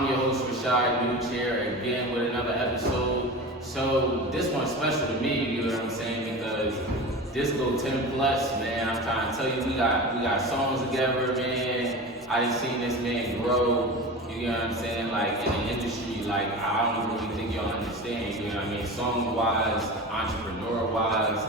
I'm your host Rashad New here again with another episode. So this one's special to me, you know what I'm saying? Because this go 10 plus, man. I'm trying to tell you, we got songs together, man. I done seen this man grow, you know what I'm saying? Like in the industry, like I don't really think y'all understand, you know what I mean? Song wise, entrepreneur wise,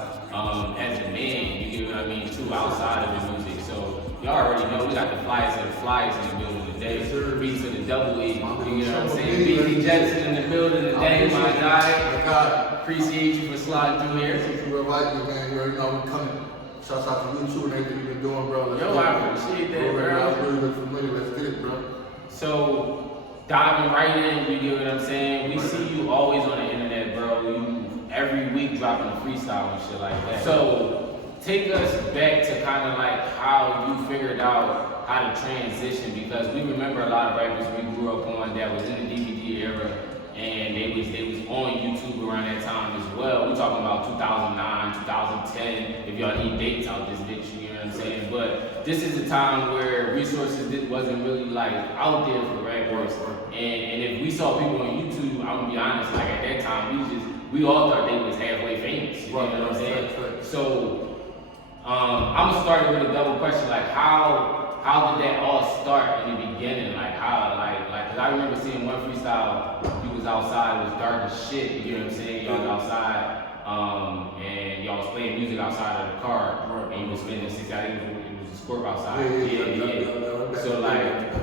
as a man, you know what I mean, too, outside of the music. So y'all already know we got the flyers and the flyers in the building today. B to the double E, you know what I'm saying? Beezy Jetson in the building today, my guy. Appreciate you for sliding through here. Thank you for inviting me, man. You already know we coming. Shouts out to you too and everything you've been doing, bro. Yo, I appreciate that, bro. I really look familiar. Let's get it, bro. So, diving right in, you get what I'm saying? We see you always on the internet, bro. You every week dropping a freestyle and shit like that. So, take us back to kind of like how you figured out how to transition, because we remember a lot of rappers we grew up on that was in the DVD era, and they was on YouTube around that time as well. We talking about 2009, 2010. If y'all need dates out this bitch, you know what I'm saying? But this is a time where resources wasn't really like out there for rappers. And if we saw people on YouTube, I'm gonna be honest, like at that time we all thought they was halfway famous. You know what I'm saying? So I'm gonna start with a double question, like how did that all start in the beginning? Like how, cause I remember seeing one freestyle, you was outside, it was dark as shit, you know what I'm saying? Y'all was outside, and y'all was playing music outside of the car, and you was spending 6 hours, it was a scorp outside. Yeah. So like,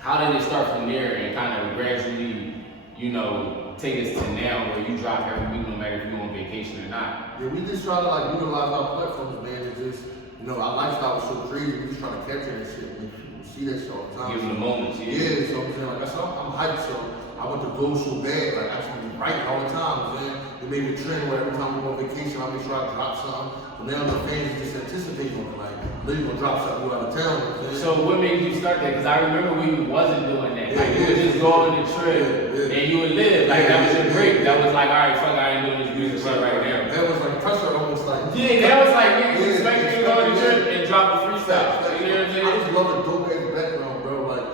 how did it start from there and kind of gradually, you know, take us to now where you drop every week no matter if you're on vacation or not? Yeah, we just try to like utilize our platforms, man. It's just, you know, our lifestyle was so crazy. We just trying to capture that shit. Make people see that shit all the time. Give them the moments, yeah. So I'm saying, like, I'm hyped. So I want to go so bad, like actually writing all the time, man. It made me trend where every time we go on vacation, I make sure I drop something. But now the fans just anticipating on it, like, Lily gonna drop something out of town. Man. So what made you start that? Because I remember we wasn't doing that. Like you would just go on the trip and you would live. Like that was your break. That was like, all right, fuck, I ain't doing this music shit right now. That was like pressure, almost like. Yeah, that was like niggas expect you to go on the trip and drop a freestyle. You know what I'm saying? I just love the dope ass background, bro. Like,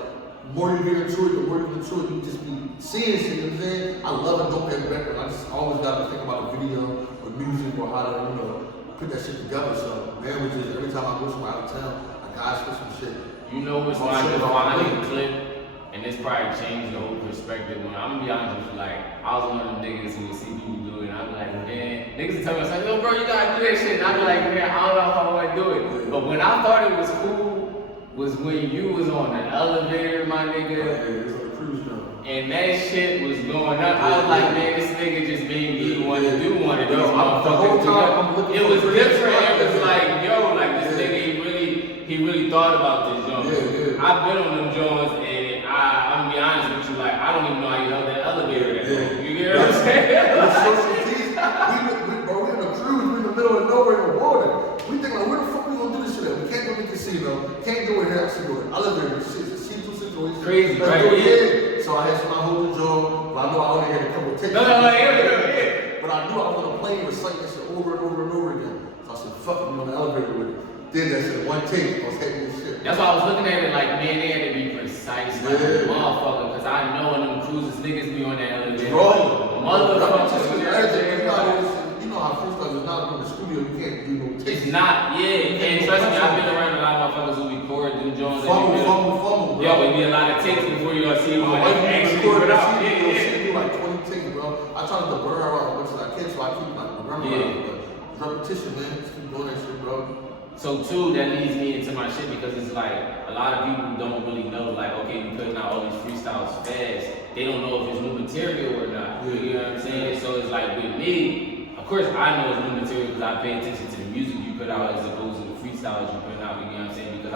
the more you get into it, the more you get into it, you just be seeing shit, you know what I'm saying? I love a dope ass background. I just always got to think about a video or music or how to, you know, put that shit together. So, man, we just, every time I go somewhere out of town, I gotta spit some shit. You know what's my defining clip? And this probably changed the whole perspective. When I'm gonna be honest with you, like, I was one of them niggas who would see people do it, and I'd be like, man, niggas would tell me, like, yo, bro, you gotta do that shit. And I'd be like, man, I don't know how I wanna do it. But when I thought it was cool, was when you was on the elevator, my nigga. Yeah, it's like a cruise jump. And that shit was going up. I was like, man, this nigga just made me want to do one of these motherfuckers. It was different. It was like, yo, like this nigga, he really thought about this joint. I've been on them joints, and I'm gonna be honest with you, like, I don't even know how you held that elevator that long. You get what I'm saying? We're in a cruise, we're in the middle of nowhere in the water. We think like, where the fuck we gonna do this shit at? We can't go to the casino, can't go in here, actually go to the elevator. Shit, it's a C2 situation. Crazy, right? Yeah. So I had some hold the jaw, but I know I only had a couple of tickets. No, But I knew I was on a plane reciting that shit over and over and over again. So I said, fuck, I'm on the elevator with it. Did that shit one take, I was hating this shit. That's why I was looking at it like, man, they had to be precise like a motherfucker, because I know in them cruises, niggas be on that elevator. Motherfuckers. You know how freestyle is not in the studio, you can't do no takes. It's not, yeah. And trust me, I've been around a lot of motherfuckers who record, do joints. Fumble, bro. Yo, it'd be a lot of takes before you see My what wife they actually record put out. she do like 20 takes, bro. I try to burn her out as much as I can, so I keep like remembering her. But repetition, man. Just keep doing that shit, bro. So too, that leads me into my shit, because it's like a lot of people don't really know, like, okay, we putting out all these freestyles fast. They don't know if it's new material or not. You know what I'm saying? So it's like with me, of course I know it's new material because I pay attention to the music you put out as opposed to the freestyles you put out. You know what I'm saying? Because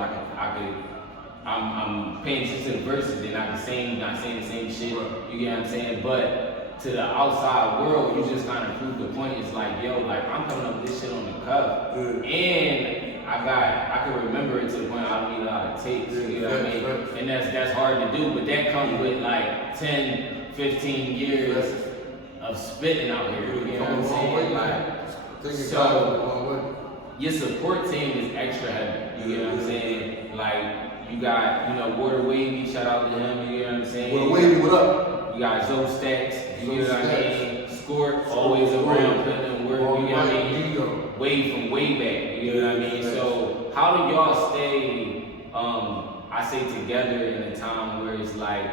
I'm paying attention to the verses. They're not saying the same shit. You get what I'm saying? But to the outside world, you just kind of prove the point. It's like, yo, like I'm coming up with this shit on the cuff, and I can remember it to the point I don't need a lot of takes, you know what I mean? And that's hard to do, but that comes with like 10, 15 years of spitting out here, you know what I'm saying? Like, so your support team is extra heavy, You get what I'm saying? Like, you got, you know, Water Wavy, shout out to him, you get what I'm saying? Water Wavy, what up? You got Zoe Stacks, you get what I mean? Squirt, always around, putting in work, you get what I mean? Way from way back, you get what I mean? So, how do y'all stay, I say together in a time where it's like,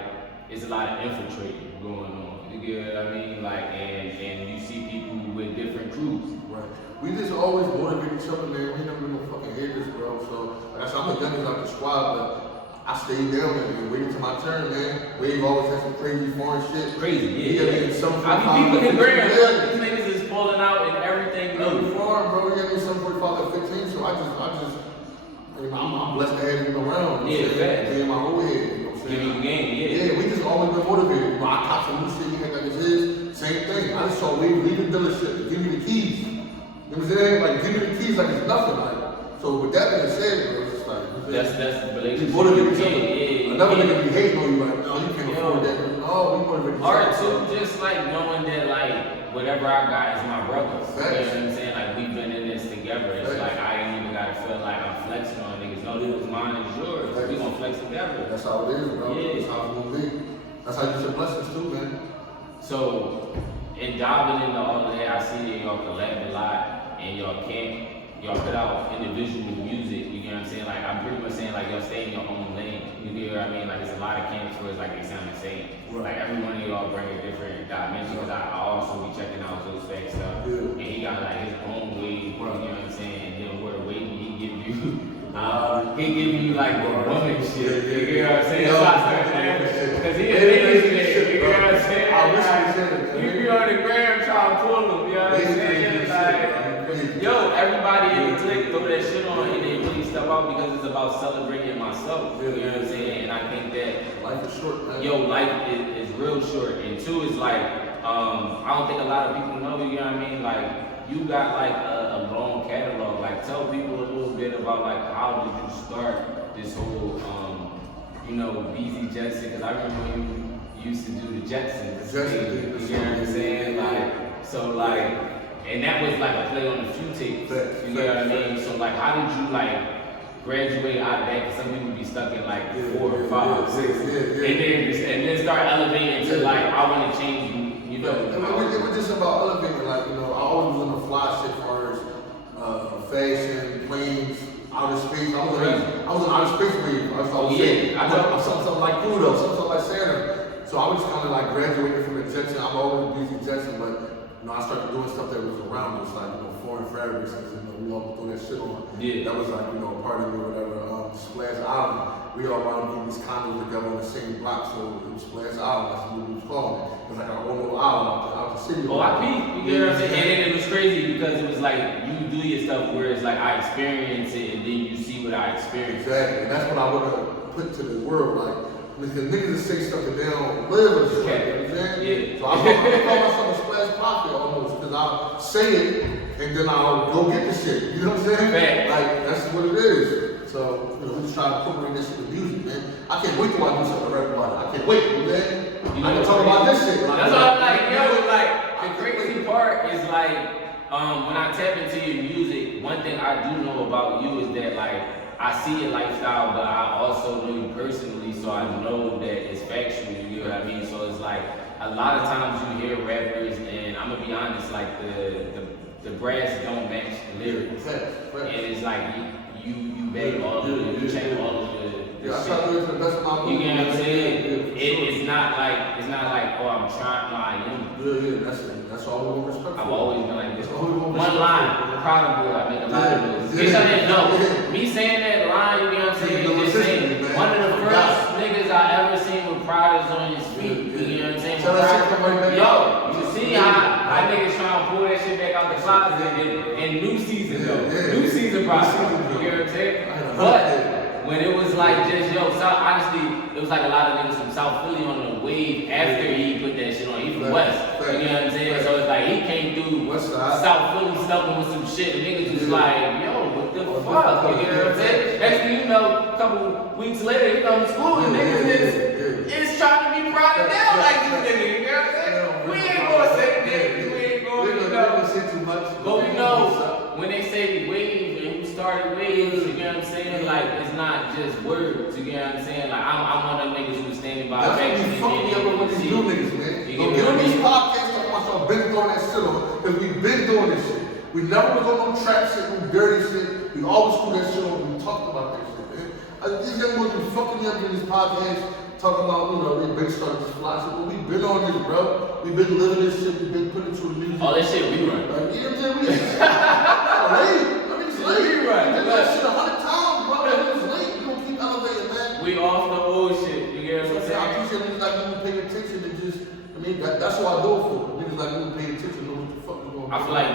it's a lot of infiltrating going on, you get what I mean? Like, and you see people with different crews. Right. We just always motivate each other, man. We never been no fucking haters, bro. So, like I said, I'm the youngest out the squad, but I stayed down and waited till my turn, man. Wave always had some crazy foreign shit. Crazy, yeah. I mean, people in Graham, these niggas is pulling out and everything. Every farm, bro. We got me some 45 at 15, so I'm blessed to have him around. Yeah, facts. In my whole head, you know what I'm saying? Give you the game, yeah. Yeah, we just always been motivated. You know, I caught some new shit, he had like it's his. Same thing. I just saw Wave leave the dealership, give me the keys. You know what I'm saying? Like, give me the keys like it's nothing. Like, so with that being said, bro, it's just like, that's the relationship. We motivate each other. Yeah. Another nigga be hating on you, like, no, you can't afford that. No, we motivate each other. Or too, just like knowing that, like, whatever I got is my brother's. You know what I'm saying? Like, we've been in this together. It's like, I ain't even gotta feel like I'm flexing on niggas. No, this was mine and yours. We gonna flex together. That's how it is, bro. Yeah. That's how it's gonna be. That's how you get your blessings too, man. So, in diving into all of that, I see that y'all collab a lot and y'all put out individual music, you get what I'm saying? Like, I'm pretty much saying, like, y'all stay in your own lane, you get what I mean? Like, it's a lot of camps where it's like they sound the same. Right. Like, every one of y'all bring a different dimension, because I also be checking out those facts stuff. Yeah. And he got, like, his own way, you know what I'm saying? And then where the way he give you, like, the woman shit, you get what I'm saying? Because he a nigga shit, you get what I'm saying? I wish he said it. You be on the gram trying to pull him, you know what I'm saying? Like, yo, everybody in the clique throw that shit on and they really step out because it's about celebrating myself. You know what I'm saying? And I think that life is short, man. Yo, life is real short. And two is like, I don't think a lot of people know, you know what I mean? Like, you got like a long catalog. Like, tell people a little bit about like how did you start this whole, you know, Beezy Jetson? Because I remember when you used to do the Jetsons. You know what I'm saying? Like, so like. And that was like a play on the few tapes, you know what I mean? So like, how did you like graduate out of that? Because some people be stuck in like 4, 5, 6, and then start elevating to like, I want to change, you know. It was just about elevating, like, you know, I always was on the fly shit as far as fashion, planes, outer space. I was an outer space wave. I thought something like Pluto, something like Saturn. So I was kind of like graduating from the Jetson. I'm always Beezy Jetson, but you know, I started doing stuff that was around us, like, you know, foreign fabrics, because, you know, we all throw that shit on. Yeah. That was like, you know, part of me or whatever. Splash Island, we all wound up getting these condos together on the same block, so it was Splash Island, that's what we was calling it. It was like our own little island out the city. Oh, I peeped, you get what I'm saying? And then it was crazy because it was like, you do your stuff where it's like, I experience it and then you see what I experience. Exactly, and that's what I want to put to the world, like, because niggas just say stuff that they don't live or shit, you know what I'm saying? Yeah. So I call myself a splash prophet almost, because I'll say it and then I'll go get the shit, you know what I'm saying? Fact. Like, that's what it is. So, you know, we just try to incorporate this shit with music, man. I can't wait till I do something rap about it. I can't wait, you know what I'm saying? I can talk about this shit. That's why I'm like, yo, like, the crazy part is like, when I tap into your music, one thing I do know about you is that, like, I see your lifestyle, but I also know you personally, so I know that it's factual, you know what I mean? So it's like, a lot of times you hear rappers, and I'm gonna be honest, like, the brass don't match the lyrics. And it's like, you beg all of it, you check all of the I shit. try to do the best of my You get what I'm saying? Yeah, It's not like, oh, I'm trying, no, I am. that's all we want respect for. I've always been like this. That's all we want One respect line, for. I'm proud of you, I make a lot of those. Yeah. Bitch, I didn't know. Me saying that line, you know what I'm saying? Yeah, Just saying, man. one of the first Yeah. niggas I ever seen with Prada's on his feet. You know what I'm saying? Tell that shit come right back. Yo, you see how niggas trying to pull that shit back out the closet in new season though. New season Prada. You know what I'm saying? But when it was like just, yo, honestly, it was like a lot of niggas from South Philly on the wave after he put that shit on. He from West. You know what I'm saying? So it's like he came through South Philly stuffing with some shit and niggas was like, yo, what the fuck? You know what I'm saying? Next thing you know, a couple weeks later, you come to school and niggas is trying to be proud of them like this nigga. You know what I'm saying? We ain't gonna say that. We ain't gonna say too much. But we know when they say wave and who started waves, you know what I'm saying? not just words. You get what I'm saying? Like I'm one of them niggas who's standing by. That's what be fucking me up with these new niggas, man. Don't get on these podcasts talking about y'all been throwing that shit on, because we been doing this shit. We never was on no trap shit, no dirty shit. We always threw that shit on. We talked about that shit, man. These young boys be fucking me up in this podcast, talking about, they been starting this fly shit. But we been on this, bro. We been living this shit. We been putting it to the music. All this shit we run. Like, you know what I'm saying? We run. We did that shit 100 times, bro. It's late. We gonna keep elevating, man. We off the old shit. You get what I'm saying? I appreciate niggas like you paying attention and just, that's what I do it for. Niggas like you paying attention, know what the fuck we going. I feel like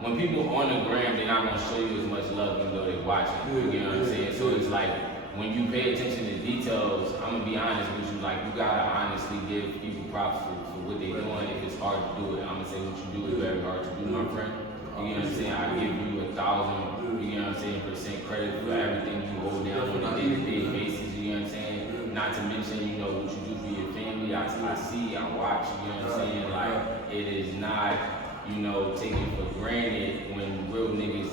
when people on the gram, they're not gonna show you as much love even though they're watching. You know what I'm saying? So it's like when you pay attention to details, I'm gonna be honest with you. Like you gotta honestly give people props for what they're doing. If it's hard to do it, I'm gonna say what you do is very hard to do, my friend. You know what I'm saying? I give you 1,000, you know what I'm saying, % credit for everything you hold down on a day-to-day basis. You know what I'm saying? Not to mention, what you do for your family. I see, I watch. You know what I'm saying? Like it is not, taken for granted when real niggas,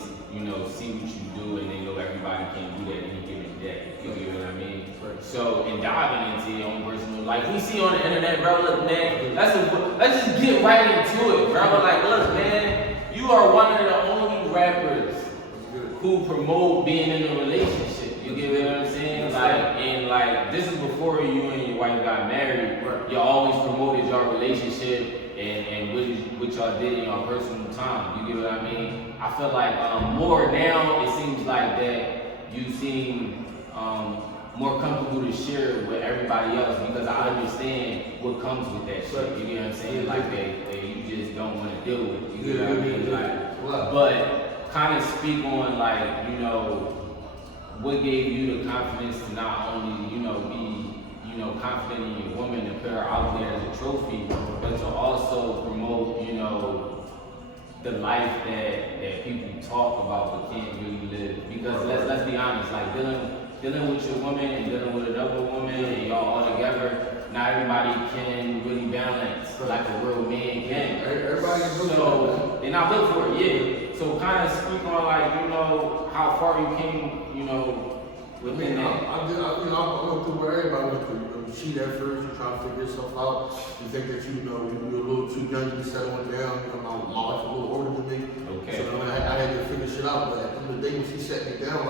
see what you do and they know everybody can't do that any given day. You get what I mean? So, in diving into your own personal life, we see on the internet, bro, look, man, let's just get right into it, bro. Like, look, man, you are one of the only rappers who promote being in a relationship. You get what I'm saying? Like, this is before you and your wife got married. You always promoted your relationship and what y'all did in your personal time. You get what I mean? I feel like more now, it seems like that you seem more comfortable to share with everybody else because I understand what comes with that shit. You get what I'm saying? Like that you just don't want to deal with it. You get what I mean? Like, but kind of speak on what gave you the confidence to not only be confident in your woman and put her out there as a trophy, but to also promote the life that people talk about but can't really live. Because let's be honest, like dealing with your woman and dealing with another woman and y'all all together, not everybody can really balance like a real man can. Everybody can do so they're not built for it, yeah. So kind of speak on how far you came, within that. I went through where everybody went through. You cheat at first, you try to figure yourself out. You think that you're a little too young to be settling down. My wife a little older than me. Okay. So I had to figure shit out. But at the end of the day, when she set me down,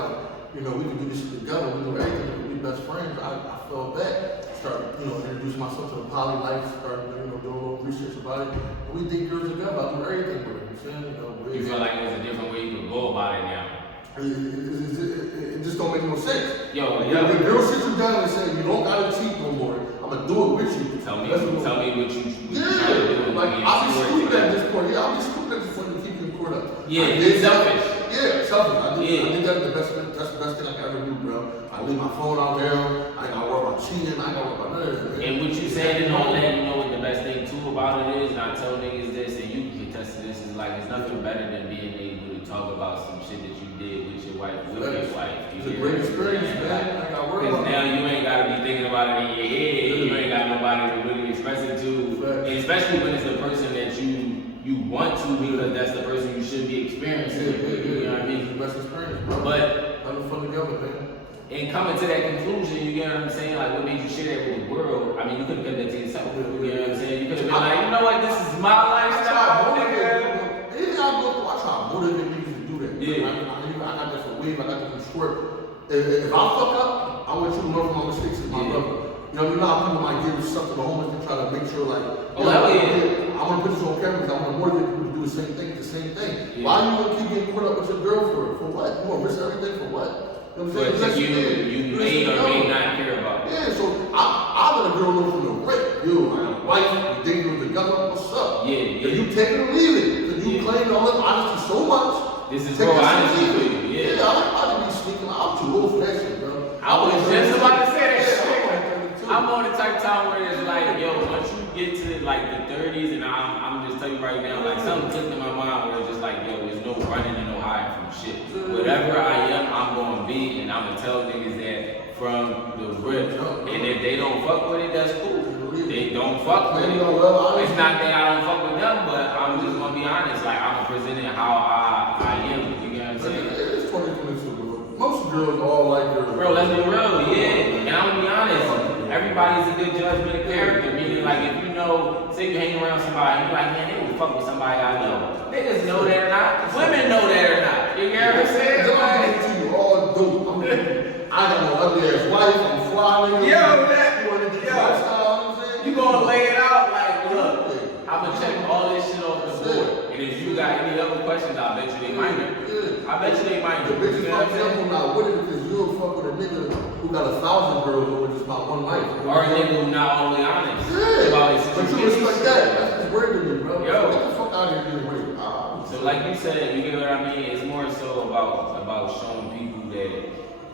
we can do this shit together. We do everything. We be best friends. I felt that. Start, introduce myself to the poly life. Start, doing a little research about it. And we did girls together. I do everything with her. You feel like there's a different way you could go about it now? It just don't make no sense. Yo, the girl sit you down and say, you don't gotta cheat no more. I'm gonna do it with you. Tell me what you trying to do. Like, I'll be stupid at this point. Yeah, I'll be stupid at this point to keep you caught up. Yeah, it's selfish. Yeah, selfish. I think that's the best thing I can ever do, bro. I leave my phone out there. I ain't gotta worry about cheating. I ain't gotta worry about none of that. And what you saying and all that, what the best thing too about it is, and I tell niggas this, and you can attest to this, is like, it's nothing better than being able to talk about some shit that you did with your wife, with your wife. It's a great experience, man. Because now you ain't gotta be thinking about it in your head. You ain't got nobody to really express it to. And especially when it's the person that you want to, because that's the person you should be experiencing it with. You know what I mean? It's the best experience, bro. But having fun together, man. And coming to that conclusion, you get what I'm saying? Like, what made you share that with the world? I mean, you could have kept that to yourself. You know what I'm saying? You could have been like, you know what, this is my lifestyle. Anything I go through, I try to motivate niggas to do that. Yeah. I got this for wave, I got this for squirt. If I fuck up, I want you to learn from my mistakes as my brother. You know how people might give stuff to the homeless and try to make sure, like, I want to put this on camera because I want to motivate people to do the same thing. Yeah. Why you want to keep getting caught up with your girl for what? You want to risk everything for what? You know what I'm saying? You may or may not care about. Yeah, so I let a girl know from the break. Yo, I got a wife, we dating together, what's up? Yeah. And you take it or leave it. Because you claim all that honesty so much. This is real honesty for you. Yeah, I didn't be sneaking. I'm too old for that shit, bro. I was just about to say that shit. I'm on the type of time where it's like, yo, once you get to like the 30s, and I'm just telling you right now, like something clicked in my mind where it's just like, yo, there's no running and no hiding from shit. Whatever I am, I'm gonna be, and I'm gonna tell niggas that from the rip. And if they don't fuck with it, that's cool. They don't fuck with it. It's not that I don't fuck with them, but I'm just gonna be honest. Like I'm presenting how I am. You get what I'm saying? It's 2022, bro. most girls all like girls. Bro, let's be real, yeah. And I'm gonna be honest, everybody's a good judgment of character. Meaning, like, if you know, say you hang around somebody, you like, man, they would fuck with somebody I know. Niggas know that or not. Women know that or not. You get what I'm saying? Like, to you all dope. I got no ugly ass wife. I'm flying. Yo, man. You want to get Yo. lifestyle? You gonna lay it out like, look, I'm gonna check all this shit off the board. And if you got any other questions, I bet you they might know. Yeah. I bet you they might The know. bitches You know what fuck I'm saying? them not with it because you'll fuck with a nigga who got 1,000 girls over just about one life. Or a nigga who not only honest Yeah. about his But you situation. respect that. That's just weird to me, bro. Yo. Get the fuck out of here being weird. So like you said, you get what I mean? It's more so about showing people that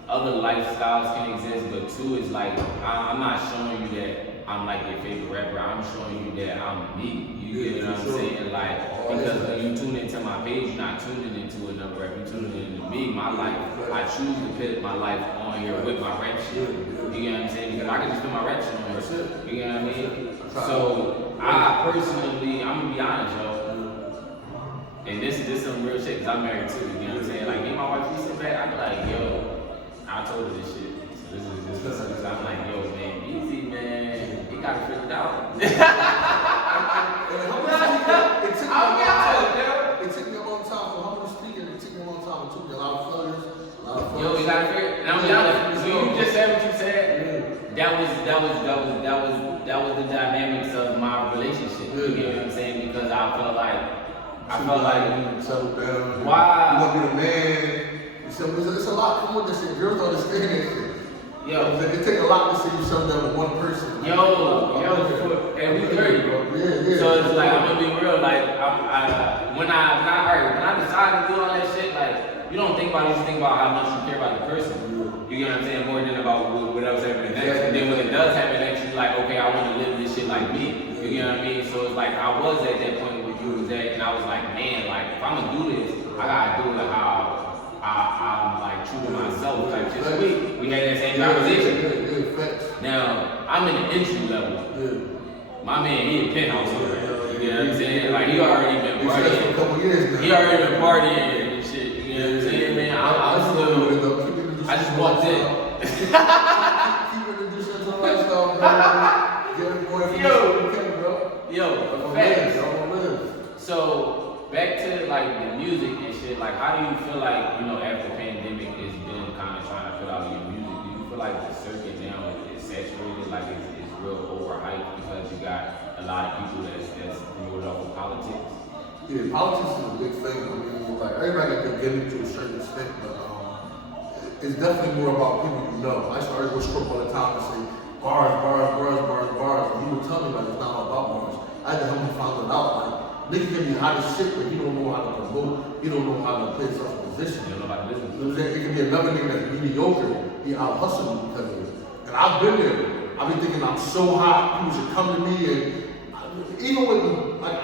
other lifestyles can exist, but two is like, I'm not showing you that I'm like your favorite rapper. I'm showing you that I'm me. You get what I'm saying? Like, because when you tune into my page, you're not tuning into another rapper. You're tuning into me, my life. I choose to put my life on here with my rap shit. You get what I'm saying? Because I can just put my rap shit on here. You get what I mean? So I personally, I'm gonna be honest, yo. And this some real shit, cause I'm married too, you know what I'm saying? Like, me and my wife, we sit back, I be like, yo, I told her this shit. So this is, I'm like, yo, man, Beezy, man, he got it figured out. It took me a long time for humble speaking. It took me a long time. It took me a lot of failures. Yo, we got it figured. And I'm be honest, so you just said what you said. That was the dynamics of my relationship. You get what I'm saying? Because I felt like settle down. Wow. You want to be the man. It's a lot. Come with this shit. Girls don't understand it. yo, It take a lot to see you settle down with one person. and we 30, bro. Yeah. So it's like, I'm gonna be real, like, when I decided to do all that shit, like, you don't think about it, you just think about how much you care about the person. You get what I'm saying? More than about what else happening next. And then when it does happen next, you're like, okay, I want to live this shit like me. You get what I mean? So it's like, I was at that point where you was at, and I was like, man, like, if I'm gonna do this, I gotta do it how I'm like true to myself. Like, just we had that same conversation. Now, I'm in the entry level. My man, he a penthouse owner. You know what I'm saying? Like, he already been partying. He already been partying and shit. You know what I'm saying, man? I'm still. I just walked in. Yo, facts. So back to like the music and shit. Like, how do you feel like, you know, after the pandemic has been kind of trying to put out your music? Do you feel like the circuit now is saturated? Like, it's real overhyped because you got a lot of people that's ruled off of politics? Yeah, politics is a big thing. I mean, like, everybody can get into a certain extent, but it's definitely more about people you know. I started with Stroke all the time and say bars. And he would tell me like it's not all about bars. I had to help him find it out. Like, niggas can be hot as shit, but he don't know how to promote. He don't know how to play his position. You don't know about business. You know what I'm saying? It can be another nigga that's mediocre. He out hustling me because of it. And I've been there. I've been thinking I'm so hot, people should come to me and even with like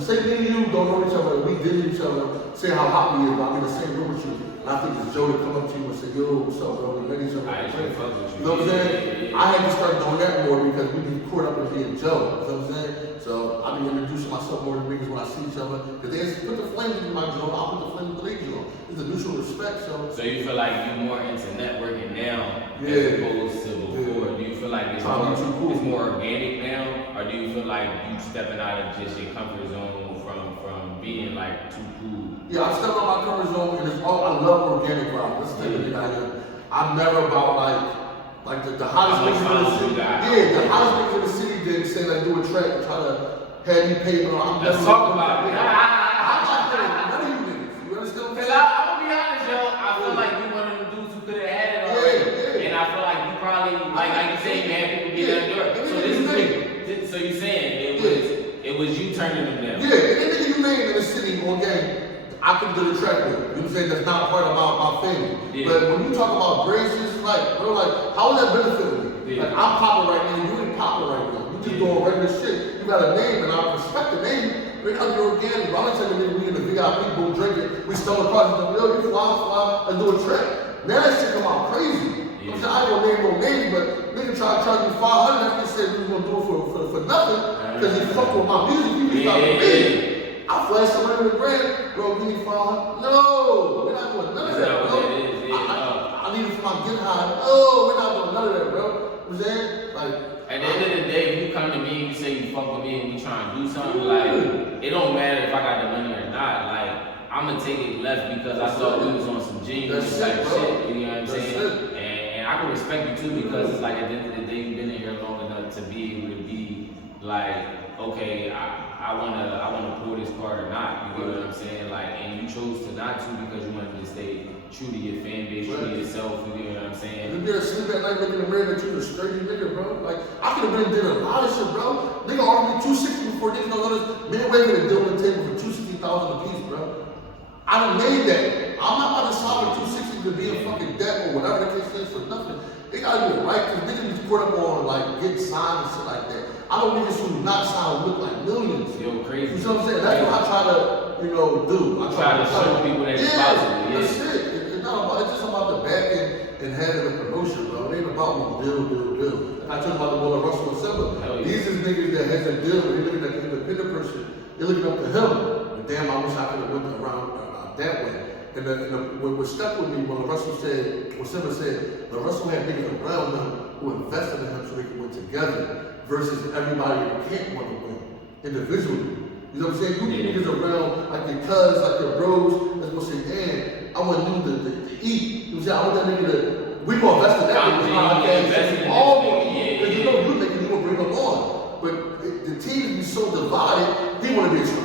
say me and you don't know each other, we did each other, say how hot we is, but I'm in the same room with you. And I think it's Joe to come up to you and say, yo, what's up, bro? We met each other. I actually fuck with you. You know what I'm saying? I had to start doing that more because we be caught up in being Joe. You know what I'm saying? So I be introducing myself more to niggas when I see each other. Because they say, put the flames in my Joe, I'll put the flames in their Joe. It's a mutual respect, so you feel like you're more into networking now as opposed to before? Do you feel like it's more organic now? Or do you feel like you stepping out of just your comfort zone from being like too cool? Yeah, I step out my comfort zone and it's all, I love organic vibe. Let's take it out here. I'm never about like the hottest niggas in the city. Yeah, the hottest niggas in the city did say like do a track and try to have me pay. Let's talk about it. I'm not doing none of you niggas. You understand what I'm saying? I'm gonna be honest, yo. I feel like you one of them dudes who could have had it already. And I feel like you probably, like you say, you had people get under it. So this is big. So you saying it was you turning them down? Yeah, and anything you name in the city on game, I can do the track with. You know what I'm saying? That's not part of my family. Yeah. But when you talk about braces, like, bro, like, how is that benefiting me? Yeah. Like, I'm popping right now, you ain't popping right now. You just doing regular shit. You got a name, and I respect the name. Bring out your organic. I'm gonna tell you, we in the VIP, boom, drinking. We stole across the mill, you fly, and do a track. Now that shit come out crazy. Yeah. I'm saying, I ain't gonna name no names, but nigga try to charge me $500 after they said we was gonna do it for nothing. Because he fucked with my music, he was talking to me. I flashed somebody in the grand, bro, give me $500. No, we're not doing none of that, bro. get high. No, we're not doing none of that, bro. You know what I'm saying? Like, at the end of the day, if you come to me and you say you fuck with me and we trying to do something, like, it don't matter if I got the money or not. Like, I'm gonna take it left because I thought we was on some genuine type shit. You know what I'm saying? And I can respect you too because it's like at the end of the day, you've been in here long enough to be able to be like, okay, I wanna pull this card or not. You get what I'm saying? Like, and you chose to not to because you wanted to stay true to your fan base, true to yourself. You get what I'm saying? You there sleep at night looking in the mirror that you a straight nigga, bro. Like, I could have been did a lot of shit, bro. Nigga offered me 260 before niggas don't notice. Midway with a deal on the table for 260,000 a piece, bro. I done made that. I'm not about to solve for 260 to be in fucking debt or whatever the case is for nothing. They gotta do it right, because niggas be put up on like getting signed and shit like that. I don't niggas who not signed look like millions. Yo, crazy. You know what I'm saying? That's what I try to, you know, do. I try to show people that it's possible. Yeah, that's it. It's not about, it's just about the back end and having the promotion, bro. It ain't about what deal. And I told you about the Willa Russell Assembly. These is niggas that has a deal, but they looking at the independent person, they're looking up to him. And damn, I wish I could have went around that way. And what stuck with me when Russell said, when Simba said, Russell had niggas around him who invested in him so they could win together versus everybody that can't want to win individually. You know what I'm saying? You need niggas around like your cuz, like your bros, that's gonna say, damn, I want you to eat. You know what I'm saying? I want that nigga to, we gonna invest in that nigga. All because you know you niggas, you gonna bring them on. But the teams be so divided, he wanna be a star.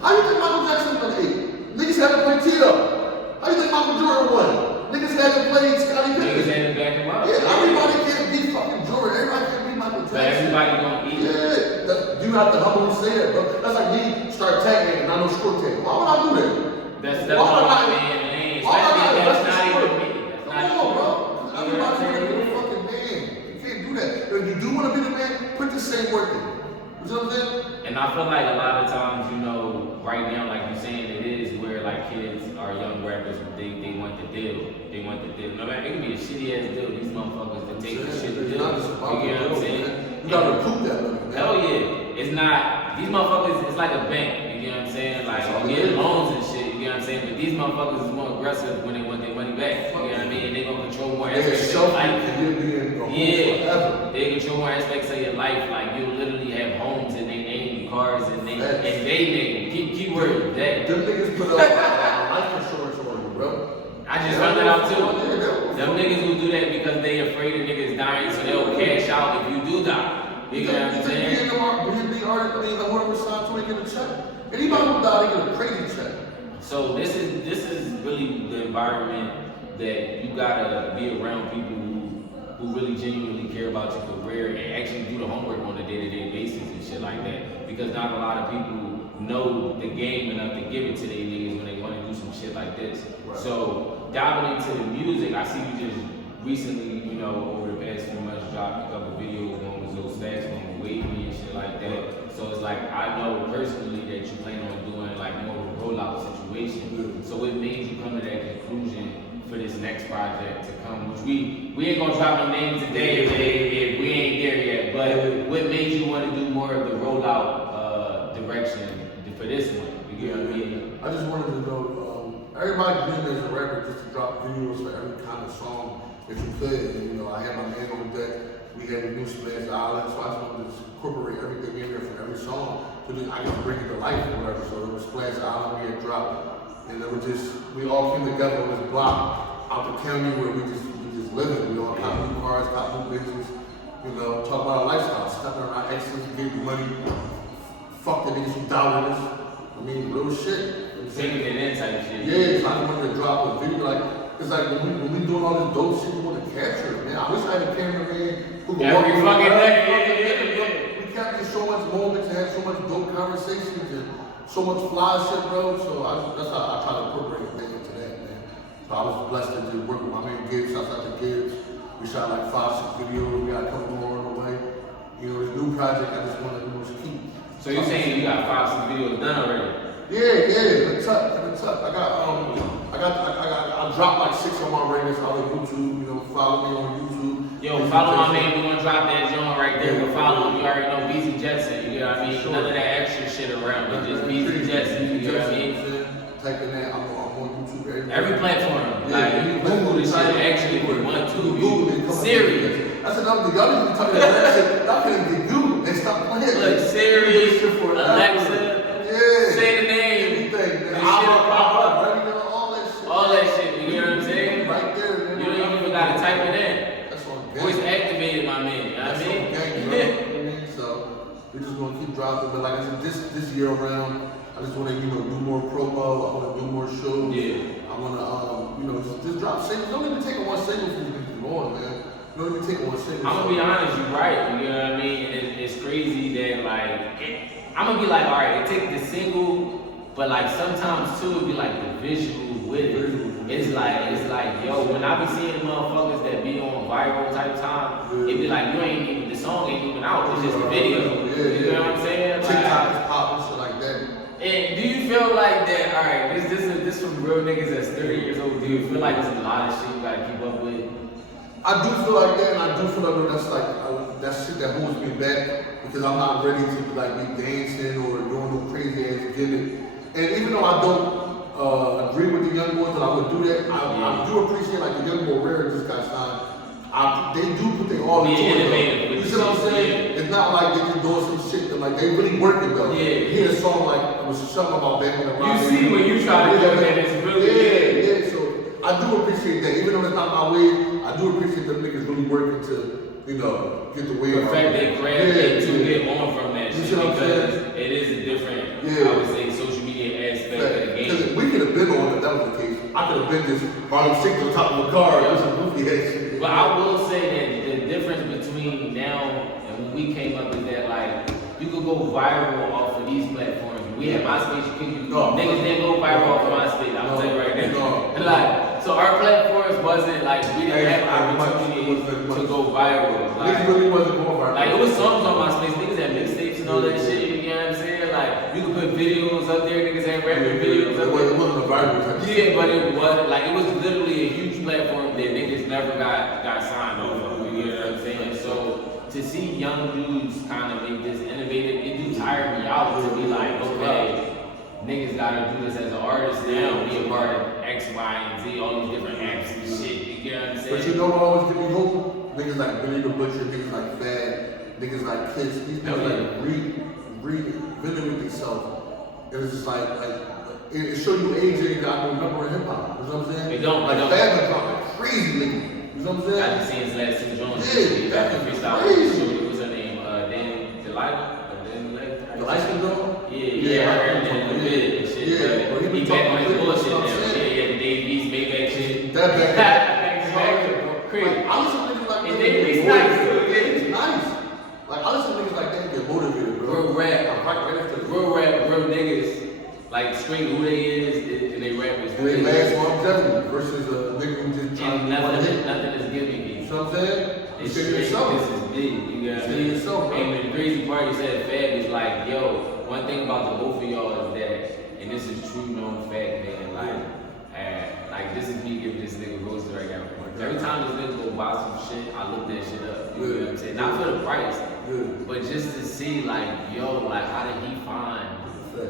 How you think Michael Jackson gonna eat? Niggas haven't played Tito. How you think Michael Jordan won? Niggas haven't played Scottie Pippen. Niggas haven't backed him up. Yeah, everybody can't beat fucking Jordan. Everybody can't beat Michael Jackson. But everybody gonna eat. Yeah, you have to humbly say that, bro. That's like me start tagging and I know short tag. Why would I do that? That's all I'm saying. Especially that's not even me. Come on, bro. Everybody's gonna be a fucking man. You can't do that. But if you do want to be the man, put the same work in. You know what I'm saying? And I feel like a lot of times, you know, right now, like you're saying, it is where like kids or young rappers, they want the deal. They want the deal. No matter, it can be a shitty ass deal. These motherfuckers that take the shit to deal. You know what I'm saying? You gotta recoup that money, man. Hell yeah. It's not, these motherfuckers, it's like a bank. You know what I'm saying? Like, you get loans and shit. You know what I'm saying? But these motherfuckers is more aggressive when they want their money back. You know what I mean? They gonna control more aspects of your life. Yeah. They control more aspects of your life. Like, you literally have homes in their name, cars in their name. Keep word that. Them niggas put up life insurance on you, bro. I just found that out too. Them niggas who do that because they afraid of niggas dying, so they'll cash out if you do die. You know what I'm saying? The artist, the one who signed to get a check. Anybody who died, they get a crazy check. So this is really the environment that you gotta be around people who really genuinely care about your career and actually do the homework on a day-to-day basis and shit like that. Because not a lot of people know the game enough to give it to their niggas when they want to do some shit like this. Right. So diving into the music, I see you just recently, you know, over the past few months dropped a couple videos, one was those stats, one was wavy and shit like that. So it's like I know personally that you plan on doing like more of a rollout situation. So what made you come to that conclusion for this next project to come, which we ain't gonna drop no names today if we ain't there yet, but what made you want to do more of the rollout direction for this one? You get what I mean? I just wanted to know, everybody dream as a rapper just to drop videos for every kind of song that you could. And, you know, I had my man on deck. We had the new Splash Island, so I just wanted to incorporate everything in there for every song. So then I could bring it to life or whatever. So it was Splash Island we had dropped. And it was just, we all came together on this block out the county where we just living. We all cop new cars, cop new bitches, you know, talk about our lifestyle, stepping around exes, getting money, fuck the niggas who doubted us. I mean, real shit. Taking it in type shit. Yeah, so I wanted to drop a video like, it's like when we doing all this dope shit, we want to capture it, man. I wish I had a cameraman who could walk every fucking day. We captured so much moments and had so much dope conversations and so much fly shit, bro. So that's how I try to incorporate everything into that, man. So I was blessed to work with my man Gibbs. Shout out to Gibbs. We shot like 5-6 videos. We got a couple more on the way. You know, this new project I just want to keep. So you're saying you got 5-6 videos done already? Yeah, in the tuck. I dropped like 6 on my radars out on YouTube. You know, follow me on YouTube. Yo, follow my man. We're gonna drop that joint right there. But follow him. You already know Beezy Jetson. You know what I mean? Sure. None of that extra shit around, but just Beezy Jetson. You know what I mean? Type in that. I'm on YouTube every Every platform. Yeah, Like, you Google this shit actually if you want to. Google it. Siri. That's another thing. Y'all need to be talking about that shit. Y'all can't even get Google and stop playing. Look, Siri, Alexa, say the name. Anything, man. All All that shit. All that shit, you get what I'm saying? Right there, man. You don't even gotta type it in. That's on game. Voice activated, my man. You know what I mean? So we're just gonna keep dropping. But like I said, this year around, I just wanna, do more promo. I wanna do more shows. Yeah. I wanna, just drop singles. Don't even take one single from you going, man. Don't even take one single. I'm gonna be honest, you're right. You know what I mean? And it's crazy that I'm gonna be like, all right, it take the single, but like sometimes too, it be like the visual with it. It's like, yo, when I be seeing motherfuckers that be on viral type time, it be like, the song ain't even out, it's just a video. You know what I'm saying? TikTok is popping, shit like that. And do you feel like that, all right, this from real niggas that's 30 years old, do you feel like there's a lot of shit you gotta keep up with? I do feel like that, and I do feel like that's like, that shit that holds me back, because I'm not ready to like be dancing or doing no crazy ass gimmick. And even though I don't agree with the young boys that I would do that, I do appreciate like the young boy Rare just got signed. They do put their all into it. You see what I'm saying? Yeah. It's not like they just doing some shit that like they really working though. Yeah. You hear a song like it was something about back in the rock. You see when you try to do that, it's really yeah. So I do appreciate that. Even though it's not my way, I do appreciate them niggas really working to, get the wave. Perfect their craft and to get on from that shit, because it is a different, I would say, social media aspect of the game. Because we could have been on if that was the case. I could have been just Harlem Shake on top of a car. That was some goofy ass shit. But I will say that the difference between now and when we came up is that like you could go viral off of these platforms. We had MySpace, niggas didn't go viral off of MySpace. I'm gonna tell you right now. And like, so our platforms wasn't like we didn't have opportunity to go viral. Like, Niggas really wasn't going viral. Like it was songs on MySpace, niggas had mixtapes and all that shit. You know what I'm saying? Like you could put videos up there, niggas had rapping videos up there. It wasn't a viral type. Yeah, but it was literally a huge platform that niggas never got signed over. You know what I'm saying? So to see young dudes kind of make this innovative, it do tire me out to be like, okay, niggas gotta do this as an artist now, be a part of X, Y, and Z, all these different apps and shit. You know what I'm saying? But you know what always give me hope? Niggas like Billy the Butcher, niggas like Fad, niggas like Kiss, these niggas like reinventing themselves. And it's just like it show you age that you got no number in hip hop. You know what I'm saying? It don't. Like Fad been dropping crazy nigga. You know what I'm saying? I just seen his last two Jones. Yeah, That's that's freestyle. crazy. What's her name? Delilah. The light skin girl? Yeah, her and the bid and shit. Yeah, but he back on his bullshit now. Yeah, the Dave East Maybach shit. That back. Crazy. I listen to niggas like And that. Dave East nice too. It's nice. Like I listen to niggas like that and get motivated, bro. Real rap. Right after the Real rap, real niggas. Like straight who they is and they rap is and they last longevity versus a nigga who just trying and to nothing hit. is giving me. You know what I'm saying? It's Shit straight, yourself. this is big, you know what I mean? Yourself, bro. And the crazy part you said, Fab, is like, yo, one thing about the both of y'all is that, and this is true known fact, man, like this is me giving this nigga roaster right now. Every time this nigga go buy some shit, I look that shit up, you know what I'm saying? Not for the price, but just to see like, yo, like how did he find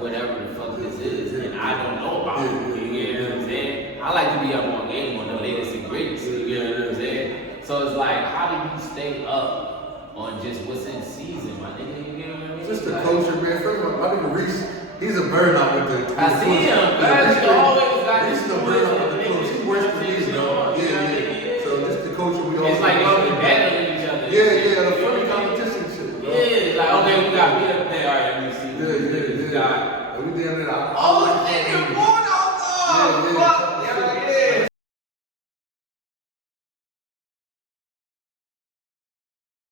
whatever the fuck this is, and I don't know about it, you know what I'm saying? I like to be up on game on the latest and greatest, you know what I'm saying? So it's like, how do you stay up on just what's in season, my nigga? You get what I mean? Just the culture, man. First of all, my nigga Reese, he's a bird out with the. I see him, man. He always got Reese his is a bird out with the clothes. He works for these, though. Yeah. So just the culture we all. It's like we battling each other. Yeah, the funny competition shit, bro. Yeah, like okay, we got me up there. All right, let me see. Yeah. We damn it out. Oh, nigga, boy.